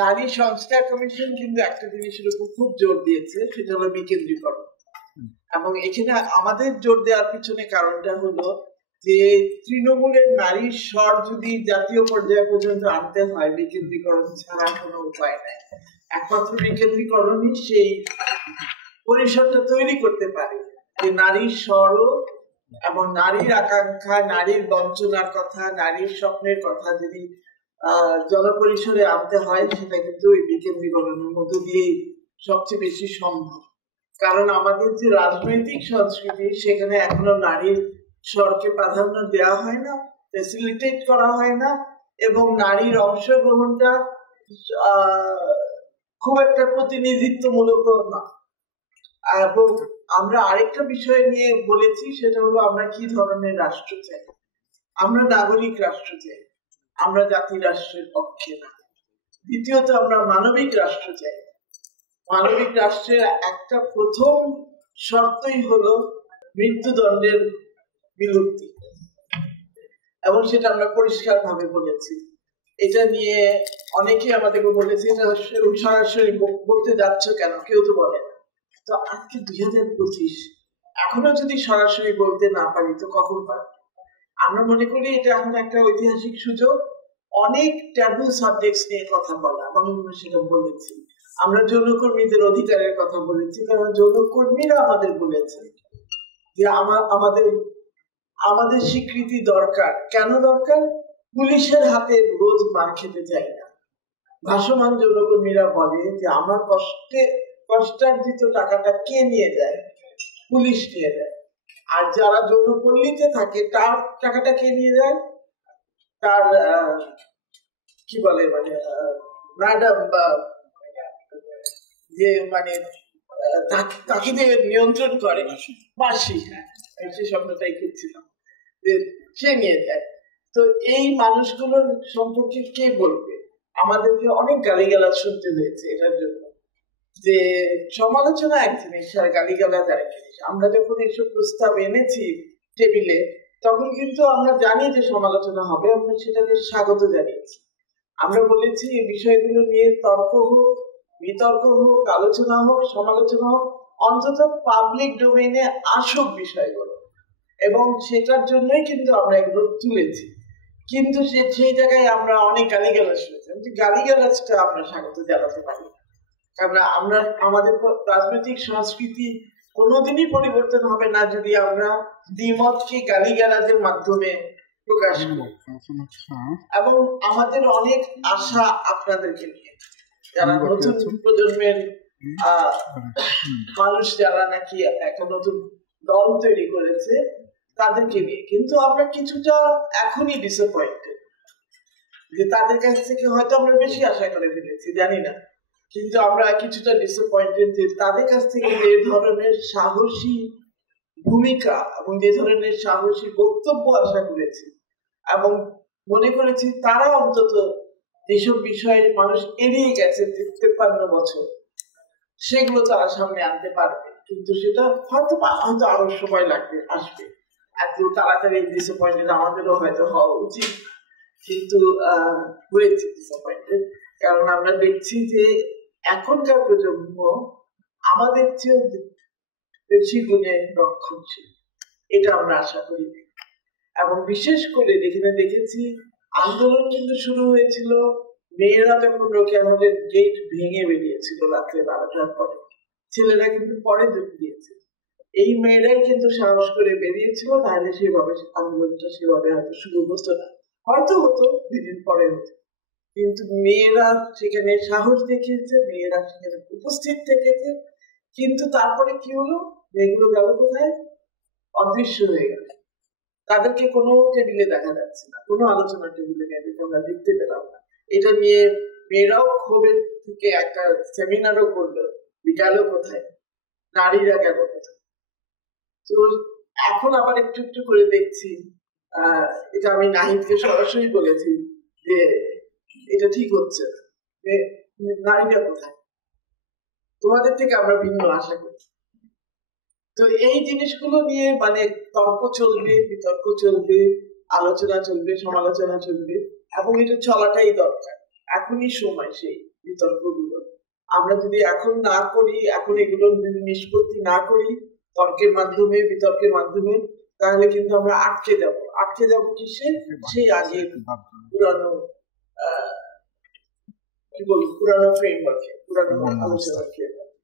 নারী সংস্কার কমিশন কিন্তু একটা জিনিসের উপর খুব জোর দিয়েছে, সেটা হলো বিকেন্দ্রীকরণ। এবং এখানে আমাদের জোর দেওয়ার পিছনে কারণটা হলো যে তৃণমূলের নারীর স্বর যদি জাতীয় পর্যায়ে পর্যন্ত আনতে হয়, বিকেন্দ্রীকরণ ছাড়া কোনো উপায় নাই। একমাত্র বিকেন্দ্রীকরণই সেই পরিসরটা তৈরি করতে পারে যে নারীর স্বরও এবং নারীর আকাঙ্ক্ষা, নারীর বঞ্চনার কথা, নারীর স্বপ্নের কথা যদি জনপরিসরে আনতে হয়, সেটা কিন্তু ওই বিকেন্দ্রীকরণের মধ্য দিয়েই সবচেয়ে বেশি সম্ভব। কারণ আমাদের যে রাজনৈতিক সংস্কৃতি, সেখানে এখনো নারীর স্বরকে প্রাধান্য দেওয়া হয় না, ফ্যাসিলিটেট করা হয় না, এবং নারীর অংশগ্রহণটা খুব একটা প্রতিনিধিত্বমূলক না। এবং আমরা আরেকটা বিষয় নিয়ে বলেছি, সেটা হলো আমরা কি ধরনের রাষ্ট্র চাই। আমরা নাগরিক রাষ্ট্র চাই, আমরা জাতি রাষ্ট্রের পক্ষে না। দ্বিতীয়ত আমরা মানবিক রাষ্ট্র চাই। মানবিক রাষ্ট্রের একটা প্রথম শর্তই হলো মৃত্যুদণ্ডের বিলুপ্তি, এবং সেটা আমরা পরিষ্কার ভাবে বলেছি। এটা নিয়ে অনেকে আমাদেরকে বলেছে সরাসরি বলতে যাচ্ছ কেন, কেউ তো বলে না। তো আজকে 2025, এখনো যদি সরাসরি বলতে না পারি তো কখন পারবো? আমরা মনে করি এটা এখন একটা ঐতিহাসিক সুযোগ অনেক ট্যাবু সাবজেক্টস নিয়ে কথা বলা, এবং সেটা বলেছি। আমরা যৌনকর্মীদের অধিকারের কথা বলেছি, কারণ যৌনকর্মীরা আমাদের বলেছে যে আমাদের স্বীকৃতি দরকার। কেন দরকার? পুলিশের হাতে রোজ মার খেতে চাই না। ভাসমান যৌনকর্মীরা বলে যে আমার কষ্টার্জিত টাকাটা কে নিয়ে যায়? পুলিশ নিয়ে যায়। আর যারা যৌনপল্লীতে থাকে তার টাকাটা কে নিয়ে যায়? তার কি বলে মানে ম্যাডাম বা যে মানে তাকে যে নিয়ন্ত্রণ করে, মাসি, সেই শব্দটাই খুঁজছিলাম, যে সে নিয়ে যায়। তো এই মানুষগুলোর সম্পর্কে কে বলবে? আমাদেরকে অনেক গালিগালাজ শুনতে হয়েছে এটার জন্য, যে সমালোচনা এক জিনিস আর গালিগালাজ আরেক জিনিস। আমরা যখন এইসব প্রস্তাব এনেছি টেবিলে, তখন কিন্তু আমরা জানি যে সমালোচনা হবে, আমরা সেটাকে স্বাগত জানিয়েছি। আমরা বলেছি এই বিষয়গুলো নিয়ে তর্ক হোক, বিতর্ক হোক, আলোচনা হোক, সমালোচনা হোক, অন্তত পাবলিক ডোমেইনে আসুক বিষয়গুলো, এবং সেটার জন্যই কিন্তু আমরা এগুলো তুলেছি। কিন্তু সেই জায়গায় আমরা অনেক গালিগালাজ শুনেছি। গালিগালাজটা আমরা স্বাগত জানাতে পারি, কারণ আমাদের রাজনৈতিক সংস্কৃতি কোনোদিনই পরিবর্তন হবে না যদি আমরা দ্বিমতকে গালিগালাজের মাধ্যমে প্রকাশ করি। এবং আমাদের অনেক আশা আপনাদেরকে নিয়ে, যারা নতুন প্রজন্মের মানুষ, যারা নাকি একটা নতুন দল তৈরি করেছে, তাদেরকে নিয়ে। কিন্তু আমরা কিছুটা এখনই ডিসঅ্যাপয়েন্টেড যে তাদের কাছ থেকে হয়তো আমরা বেশি আশা করে ফেলেছি, জানি না, কিন্তু আমরা কিছুটা ডিসঅ্যাপয়েন্টেড যে তাদের কাছ থেকে যে ধরনের সাহসী ভূমিকা এবং যে ধরনের সাহসী বক্তব্য আশা করেছি, এবং মনে করেছি তারা অন্তত যেসব বিষয়ে মানুষ এড়িয়ে গেছে 53 বছর, সেগুলো তারা সামনে আনতে পারবে। কিন্তু সেটা হয়তো আরো সময় লাগবে, আসবে। এত তাড়াতাড়ি ডিসঅ্যাপয়েন্টেড আমাদেরও হয়তো হওয়া উচিত, কিন্তু হয়েছে ডিসঅ্যাপয়েন্টেড। কারণ আমরা দেখছি যে এখনকার প্রজন্ম আমাদের চেয়েও বেশি গুণে রক্ষণশীল, এটা আমরা আশা করি। এবং বিশেষ করে যেখানে দেখেছি আন্দোলন কিন্তু শুরু হয়েছিল মেয়েরা যখন রোকেয়া হলের গেট ভেঙে বেরিয়েছিল রাত্রে 12টার পরে, ছেলেরা কিন্তু পরে যোগ দিয়েছে। এই মেয়েরাই কিন্তু সাহস করে বেরিয়েছিল, তাহলে সেভাবে আন্দোলনটা সেভাবে হয়তো শুরু হতো না, হয়তো হতো 2 দিন পরে হতো। কিন্তু মেয়েরা সেখানে সাহস দেখিয়েছে, মেয়েরা সেখানে উপস্থিত থেকেছে। কিন্তু তারপরে কি হলো? মেয়েগুলো গেল কোথায়? অদৃশ্য হয়ে গেল। তাদেরকে কোনো টেবিলে দেখা যাচ্ছে না, কোনো আলোচনা টেবিলে মেয়েদেরকে আমরা দেখতে পেলাম না। এটা নিয়ে মেয়েরাও ক্ষোভের থেকে একটা সেমিনারও করলো, গেল কোথায়? নারীরা গেল কোথায়? তো এখন আবার একটু একটু করে দেখছি, এটা আমি নাহিদকে সরাসরি বলেছি যে এটা ঠিক হচ্ছে না, নারীরা কোথায়? তোমাদের থেকে আমরা ভিন্ন আশা করি। তো এই জিনিসগুলো নিয়ে মানে তর্ক চলবে, বিতর্ক চলবে, আলোচনা চলবে, সমালোচনা চলবে, এবং এটা চলাটাই দরকার। এখনই সময় সেই বিতর্কগুলো। আমরা যদি এখন না করি, এখন এগুলো যদি নিষ্পত্তি না করি তর্কের মাধ্যমে, বিতর্কের মাধ্যমে, তাহলে কিন্তু আমরা আটকে যাব কিসে? সেই আগের পুরানো কি বলবো, পুরানো ফ্রেমওয়ার্কে, পুরানো আলোচনার ফ্রেমওয়ার্কে।